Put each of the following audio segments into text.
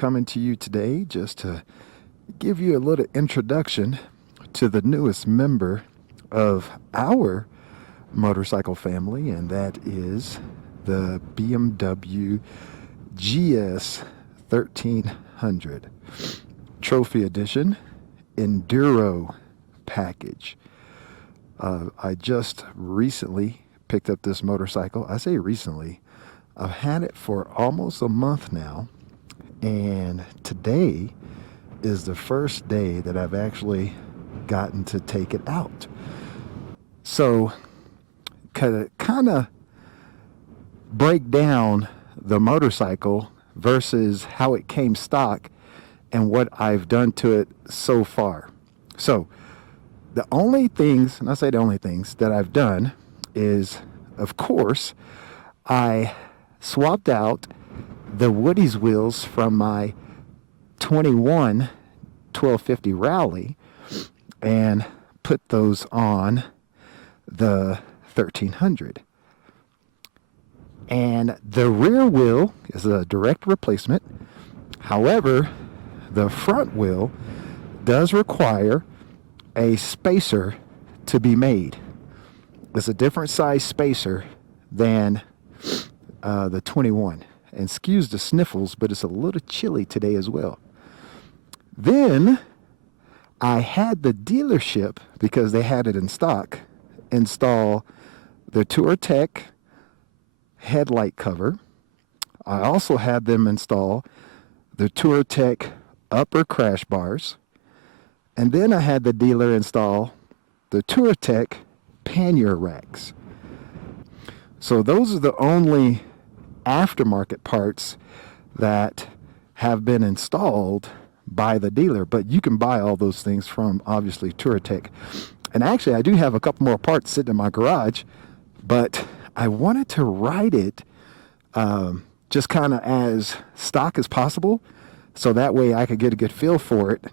coming to you today just to give you a little introduction to the newest member of our motorcycle family, and that is the BMW GS 1300 Trophy Edition Enduro package. I just recently picked up this motorcycle. I say recently. I've had it for almost a month now, and today is the first day that I've actually gotten to take it out. So, kind of break down the motorcycle versus how it came stock and what I've done to it so far. So, the only things, and I say the only things that I've done is, of course, I swapped out the Woody's wheels from my 21 1250 Rally and put those on the 1300. And the rear wheel is a direct replacement. However, the front wheel does require a spacer to be made. It's a different size spacer than the 21. And excuse the sniffles, but it's a little chilly today as well. Then I had the dealership, because they had it in stock, install the TourTech headlight cover. I also had them install the TourTech upper crash bars. And then I had the dealer install the TourTech pannier racks. So those are the only aftermarket parts that have been installed by the dealer, but you can buy all those things from, obviously, TourTech. And actually, I do have a couple more parts sitting in my garage, but I wanted to ride it just kind of as stock as possible, so that way I could get a good feel for it,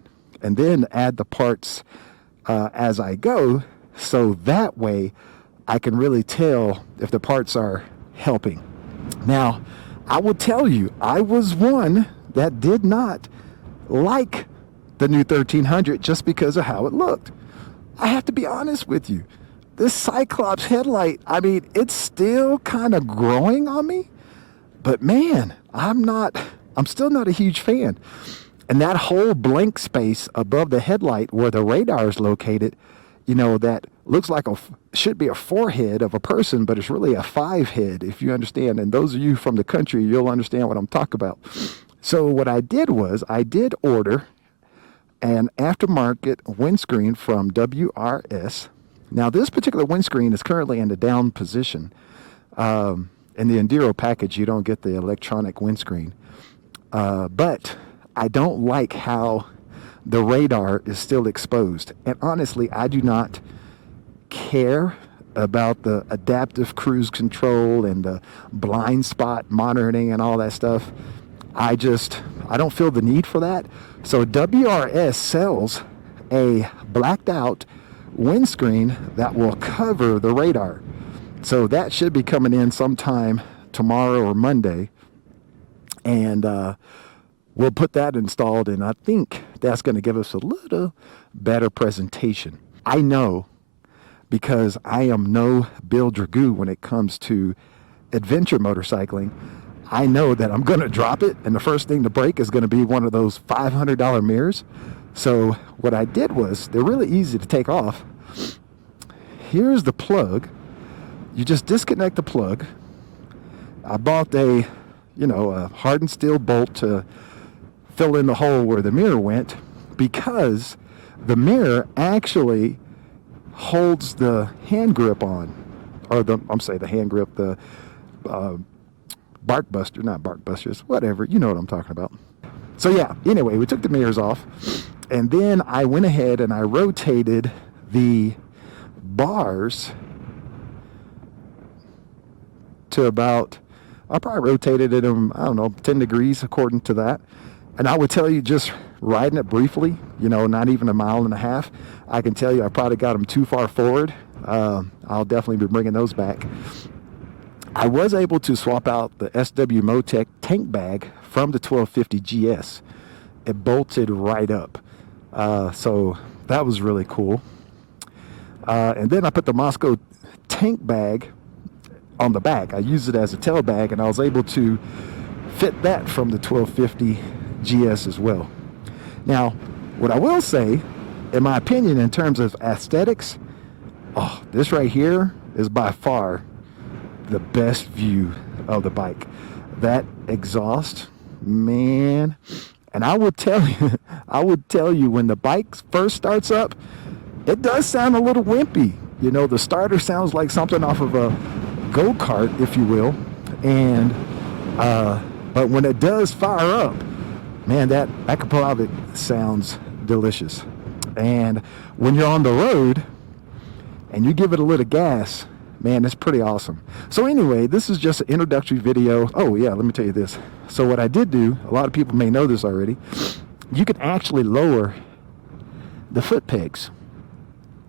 and then add the parts as I go, so that way I can really tell if the parts are helping. Now, I will tell you, I was one that did not like the new 1300 just because of how it looked. I have to be honest with you. This Cyclops headlight, I mean, it's still kind of growing on me, but man, I'm still not a huge fan. And that whole blank space above the headlight where the radar is located, you know, that looks like should be a forehead of a person, but it's really a 5 head, if you understand. And those of you from the country, you'll understand what I'm talking about. So what I did was I did order an aftermarket windscreen from WRS. Now, this particular windscreen is currently in the down position. In the Enduro package, you don't get the electronic windscreen. But I don't like how the radar is still exposed. And honestly, I do not care about the adaptive cruise control and the blind spot monitoring and all that stuff. I don't feel the need for that. So WRS sells a blacked out windscreen that will cover the radar. So that should be coming in sometime tomorrow or Monday. And we'll put that installed, and I think that's going to give us a little better presentation. I know, because I am no Bill Dragoo when it comes to adventure motorcycling, I know that I'm going to drop it, and the first thing to break is going to be one of those $500 mirrors. So what I did was, they're really easy to take off. Here's the plug. You just disconnect the plug. I bought a hardened steel bolt to fill in the hole where the mirror went, because the mirror actually holds the hand grip on, or the hand grip, the not bark busters, whatever, you know what I'm talking about. So yeah, anyway, we took the mirrors off, and then I went ahead and I rotated the bars to about, I probably rotated it 10 degrees according to that. And I would tell you, just riding it briefly, not even a mile and a half, I can tell you I probably got them too far forward. I'll definitely be bringing those back. I was able to swap out the SW Motec tank bag from the 1250 GS. It bolted right up. So that was really cool. And then I put the Moscow tank bag on the back. I used it as a tail bag, and I was able to fit that from the 1250 GS as well. Now, what I will say, in my opinion, in terms of aesthetics, oh, this right here is by far the best view of the bike. That exhaust, man. And I would tell you, when the bike first starts up, it does sound a little wimpy. You know, the starter sounds like something off of a go-kart, if you will. And but when it does fire up, man, that Akrapovic sounds delicious. And when you're on the road and you give it a little gas, man, it's pretty awesome. So anyway, this is just an introductory video. Oh yeah, let me tell you this. So what I did do, a lot of people may know this already, you can actually lower the foot pegs.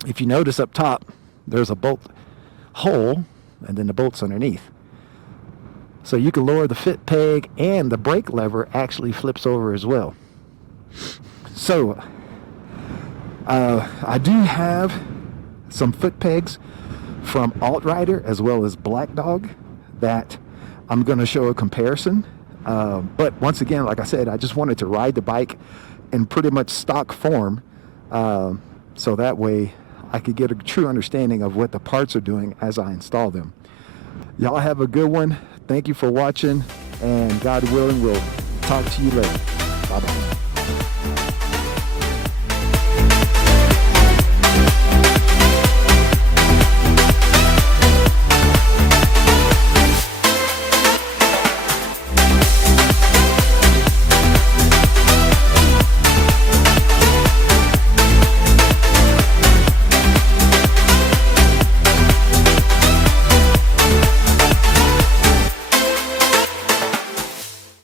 If you notice up top, there's a bolt hole, and then the bolt's underneath. So you can lower the foot peg, and the brake lever actually flips over as well. So I do have some foot pegs from Altrider as well as Black Dog that I'm going to show a comparison. But once again, like I said, I just wanted to ride the bike in pretty much stock form, so that way I could get a true understanding of what the parts are doing as I install them. Y'all have a good one. Thank you for watching, and God willing, we'll talk to you later. Bye-bye.